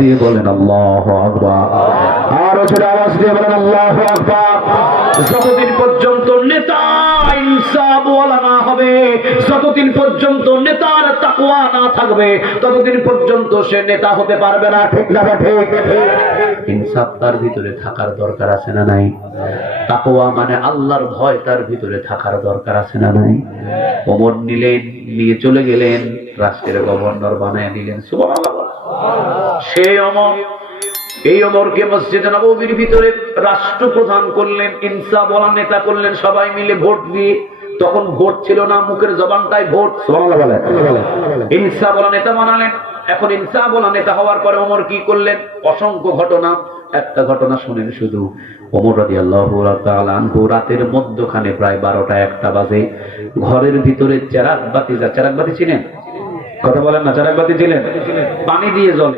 দিয়ে বলেন আল্লাহু আকবার। আরো জোরে আওয়াজ দিয়ে বলেন আল্লাহু আকবার। যতদিন পর্যন্ত নেতা ইনসাফওয়ালা না হবে, যতদিন পর্যন্ত নেতার তাকওয়া না থাকবে, ততদিন পর্যন্ত সে নেতা হতে পারবে না। ঠিক না ঠিক? ইনসাফ তার ভিতরে থাকার দরকার আছে না নাই? তাকওয়া মানে আল্লাহর ভয় তার ভিতরে থাকার দরকার আছে না নাই? ওমর নিলেন, নিয়ে চলে গেলেন, রাষ্ট্রের গভর্নর বানায় দিলেন। সুবহানাল্লাহ। সে ওমর, এই ওমরকে মসজিদে নববীর ভিতরে রাষ্ট্রপ্রধান করলেন, ইনসাফওয়ালা নেতা করলেন, সবাই মিলে ভোট দিয়ে। তখন ভোট ছিল না, মুখের জবানটাই ভোট। সুবহানাল্লাহ বলে। ইনসাফওয়ালা নেতা বানালেন। এখন ইনসাফওয়ালা নেতা হওয়ার পরে ওমর কি করলেন? অসংখ্য ঘটনা, একটা ঘটনা শুনেন শুধু। ওমর রাদিয়াল্লাহু তাআলা আনহু রাতের মধ্যখানে প্রায় 12টা-1টা বাজে ঘরের ভিতরে চেরাগ বাতি চিনেন? কথা বলেন না, চেরাগ বাতি চিনেন? পানি দিয়ে জ্বলে।